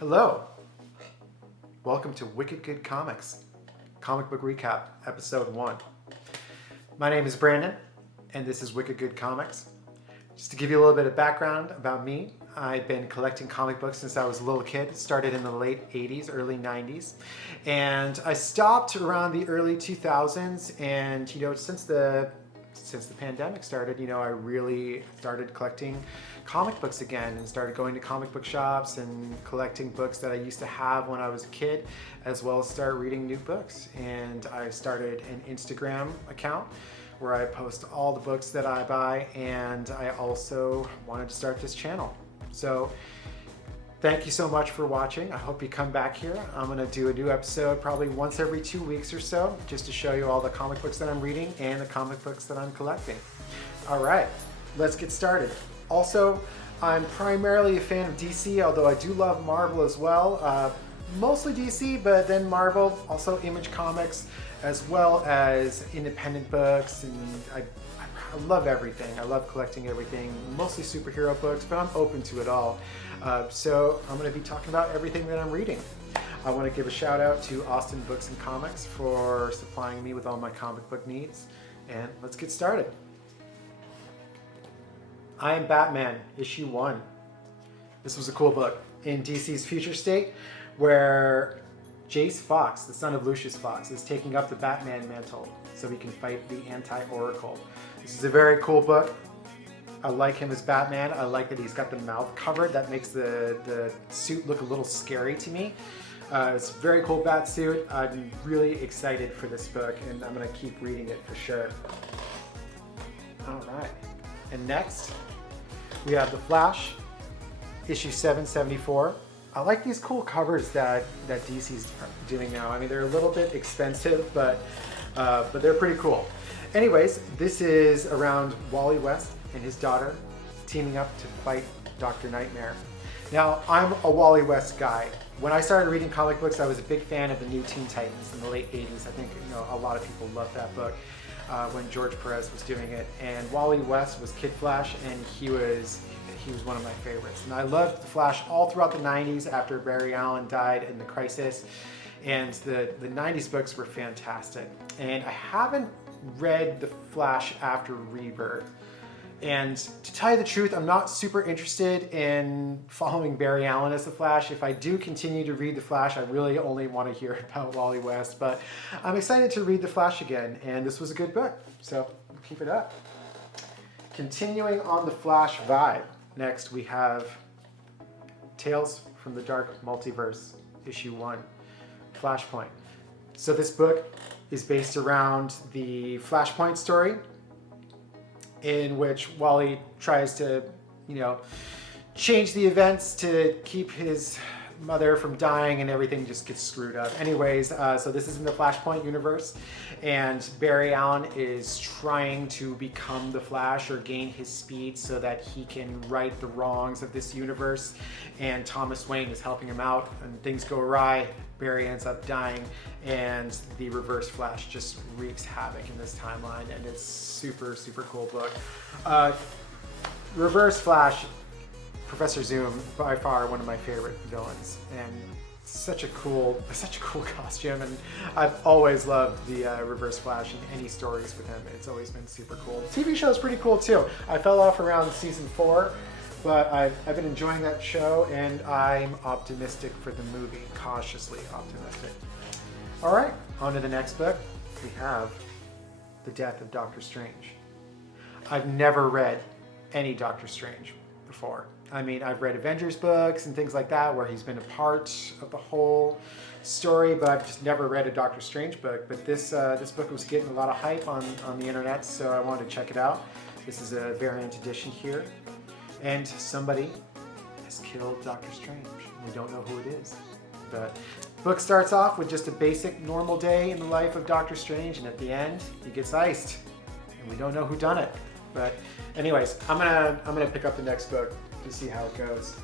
Hello, welcome to Wicked Good Comics, Comic Book Recap, Episode 1. My name is Brandon, and this is Wicked Good Comics. Just to give you a little bit of background about me, I've been collecting comic books since I was a little kid. Started in the late 80s, early 90s. And I stopped around the early 2000s, and since the pandemic started, I really started collecting comic books again and started going to comic book shops and collecting books that I used to have when I was a kid, as well as start reading new books. And I started an Instagram account where I post all the books that I buy, and I also wanted to start this channel. So thank you so much for watching. I hope you come back here. I'm going to do a new episode probably once every 2 weeks or so, just to show you all the comic books that I'm reading and the comic books that I'm collecting. All right, let's get started. Also, I'm primarily a fan of DC, although I do love Marvel as well. Mostly DC, but then Marvel, also Image Comics, as well as independent books, and I love everything. I love collecting everything, mostly superhero books, but I'm open to it all. So I'm going to be talking about everything that I'm reading. I want to give a shout out to Austin Books and Comics for supplying me with all my comic book needs. And let's get started. I Am Batman, issue 1. This was a cool book in DC's future state where Jace Fox, the son of Lucius Fox, is taking up the Batman mantle so he can fight the anti-Oracle. This is a very cool book. I like him as Batman. I like that he's got the mouth covered. That makes the suit look a little scary to me. It's a very cool bat suit. I'm really excited for this book, and I'm going to keep reading it for sure. All right. And next, we have The Flash, issue 774. I like these cool covers that DC's doing now. I mean, they're a little bit expensive, but they're pretty cool. Anyways, this is around Wally West and his daughter teaming up to fight Dr. Nightmare. Now, I'm a Wally West guy. When I started reading comic books, I was a big fan of the New Teen Titans in the late 80s. I think a lot of people loved that book when George Perez was doing it. And Wally West was Kid Flash, and he was one of my favorites. And I loved the Flash all throughout the 90s after Barry Allen died in the Crisis. And the 90s books were fantastic. And I haven't read the Flash after Rebirth. And to tell you the truth, I'm not super interested in following Barry Allen as the Flash. If I do continue to read the Flash, I really only want to hear about Wally West. But I'm excited to read the Flash again, and this was a good book, so keep it up. Continuing on the Flash vibe, next we have Tales from the Dark Multiverse, issue 1, Flashpoint. So this book is based around the Flashpoint story, in which Wally tries to, change the events to keep his mother from dying, and everything just gets screwed up. Anyways, so this is in the Flashpoint universe, and Barry Allen is trying to become the Flash or gain his speed so that he can right the wrongs of this universe, and Thomas Wayne is helping him out, and things go awry. Barry ends up dying, and the Reverse Flash just wreaks havoc in this timeline, and it's super, super cool book. Reverse Flash, Professor Zoom, by far one of my favorite villains, and such a cool costume, and I've always loved the Reverse Flash in any stories with him. It's always been super cool. The TV show is pretty cool too. I fell off around season 4, but I've been enjoying that show, and I'm optimistic for the movie, cautiously optimistic. All right, on to the next book. We have The Death of Doctor Strange. I've never read any Doctor Strange before. I mean, I've read Avengers books and things like that where he's been a part of the whole story, but I've just never read a Doctor Strange book. But this book was getting a lot of hype on the internet, so I wanted to check it out. This is a variant edition here. And somebody has killed Doctor Strange. We don't know who it is. But the book starts off with just a basic normal day in the life of Doctor Strange, and at the end, he gets iced. And we don't know who done it. But anyways, I'm gonna pick up the next book to see how it goes.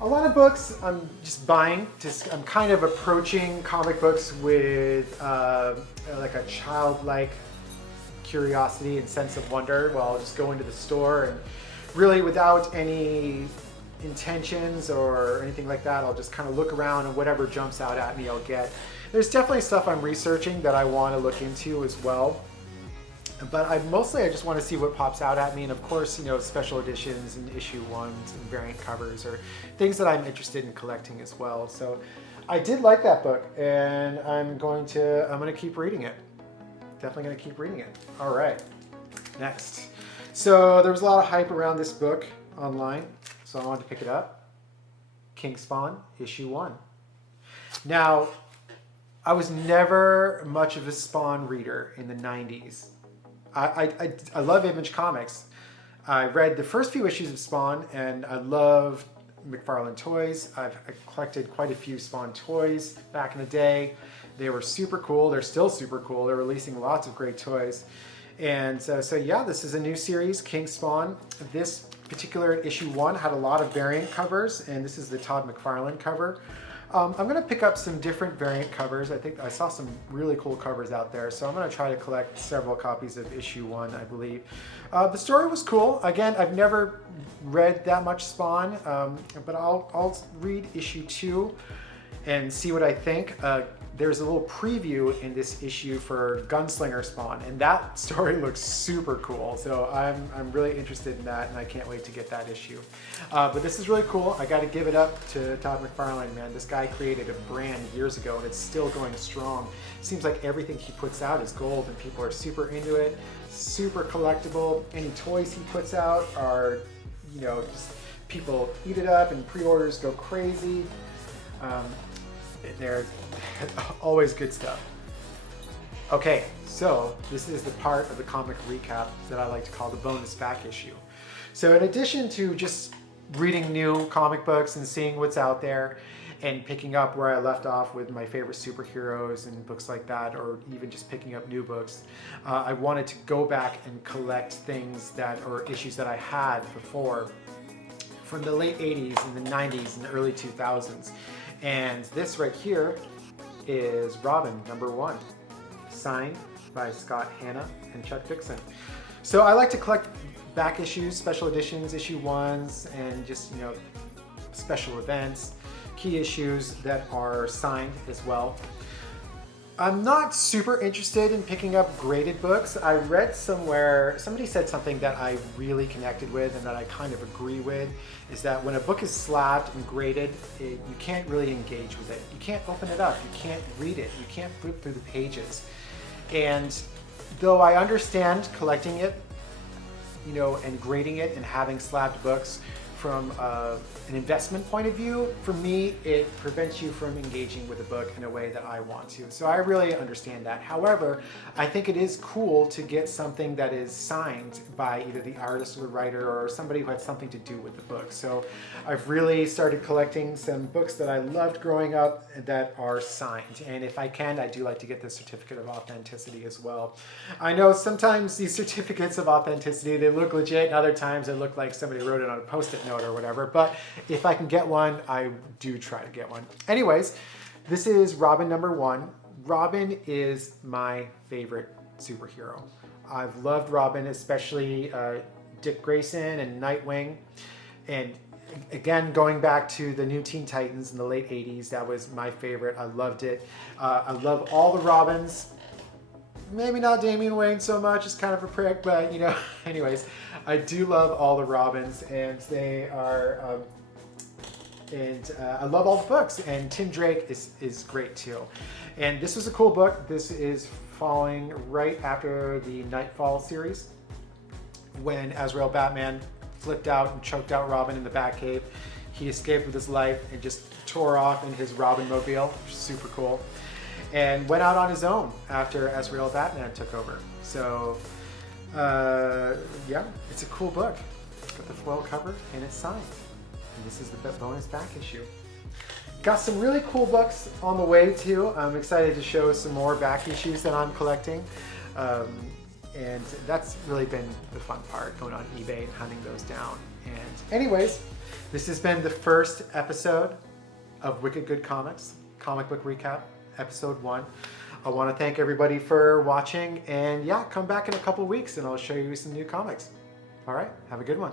A lot of books I'm just buying. I'm kind of approaching comic books with like a childlike curiosity and sense of wonder. Well, I'll just go into the store and really without any intentions or anything like that. I'll just kind of look around and whatever jumps out at me, I'll get. There's definitely stuff I'm researching that I want to look into as well. But I just want to see what pops out at me, and of course, special editions and issue ones and variant covers or things that I'm interested in collecting as well. So I did like that book, and I'm going to keep reading it. Definitely going to keep reading it. All right, next. So there was a lot of hype around this book online, so I wanted to pick it up. King Spawn, issue 1. Now, I was never much of a Spawn reader in the 90s. I love Image Comics. I read the first few issues of Spawn, and I love McFarlane toys. I collected quite a few Spawn toys back in the day. They were super cool. They're still super cool. They're releasing lots of great toys. And so yeah, this is a new series, King Spawn. This particular issue 1 had a lot of variant covers, and this is the Todd McFarlane cover. I'm going to pick up some different variant covers. I think I saw some really cool covers out there, so I'm going to try to collect several copies of issue 1, I believe. The story was cool. Again, I've never read that much Spawn, but I'll read issue 2 and see what I think. There's a little preview in this issue for Gunslinger Spawn, and that story looks super cool. So I'm really interested in that, and I can't wait to get that issue. But this is really cool. I got to give it up to Todd McFarlane, man. This guy created a brand years ago, and it's still going strong. Seems like everything he puts out is gold, and people are super into it. Super collectible. Any toys he puts out are, just people eat it up, and pre-orders go crazy. They're always good stuff. Okay, so this is the part of the comic recap that I like to call the bonus back issue. So in addition to just reading new comic books and seeing what's out there and picking up where I left off with my favorite superheroes and books like that, or even just picking up new books, I wanted to go back and collect things or issues that I had before from the late 80s and the 90s and the early 2000s. And this right here is Robin #1, signed by Scott Hanna and Chuck Dixon. So I like to collect back issues, special editions, issue 1s, and just, special events, key issues that are signed as well. I'm not super interested in picking up graded books. I read somewhere, somebody said something that I really connected with and that I kind of agree with, is that when a book is slabbed and graded, you can't really engage with it. You can't open it up, you can't read it, you can't flip through the pages. And though I understand collecting it, and grading it and having slabbed books from an investment point of view, for me, it prevents you from engaging with a book in a way that I want to. So I really understand that. However, I think it is cool to get something that is signed by either the artist or the writer or somebody who had something to do with the book. So I've really started collecting some books that I loved growing up that are signed. And if I can, I do like to get the certificate of authenticity as well. I know sometimes these certificates of authenticity, they look legit, and other times they look like somebody wrote it on a Post-it note or whatever, but if I can get one, I do try to get one. Anyways, this is Robin #1. Robin is my favorite superhero. I've loved Robin, especially Dick Grayson and Nightwing. And again, going back to the new Teen Titans in the late 80s, that was my favorite. I loved it. I love all the Robins. Maybe not Damian Wayne so much, he's kind of a prick, but anyways, I do love all the Robins, and they are, I love all the books, and Tim Drake is great too. And this was a cool book. This is falling right after the Nightfall series, when Azrael Batman flipped out and choked out Robin in the Batcave. He escaped with his life and just tore off in his Robin mobile, which is super cool, and went out on his own after Azrael Batman took over. So yeah, it's a cool book. It's got the foil cover and it's signed. And this is the bonus back issue. Got some really cool books on the way too. I'm excited to show some more back issues that I'm collecting. And that's really been the fun part, going on eBay and hunting those down. And anyways, this has been the first episode of Wicked Good Comics, Comic Book Recap, episode 1. I want to thank everybody for watching, and yeah, come back in a couple weeks and I'll show you some new comics. All right, have a good one.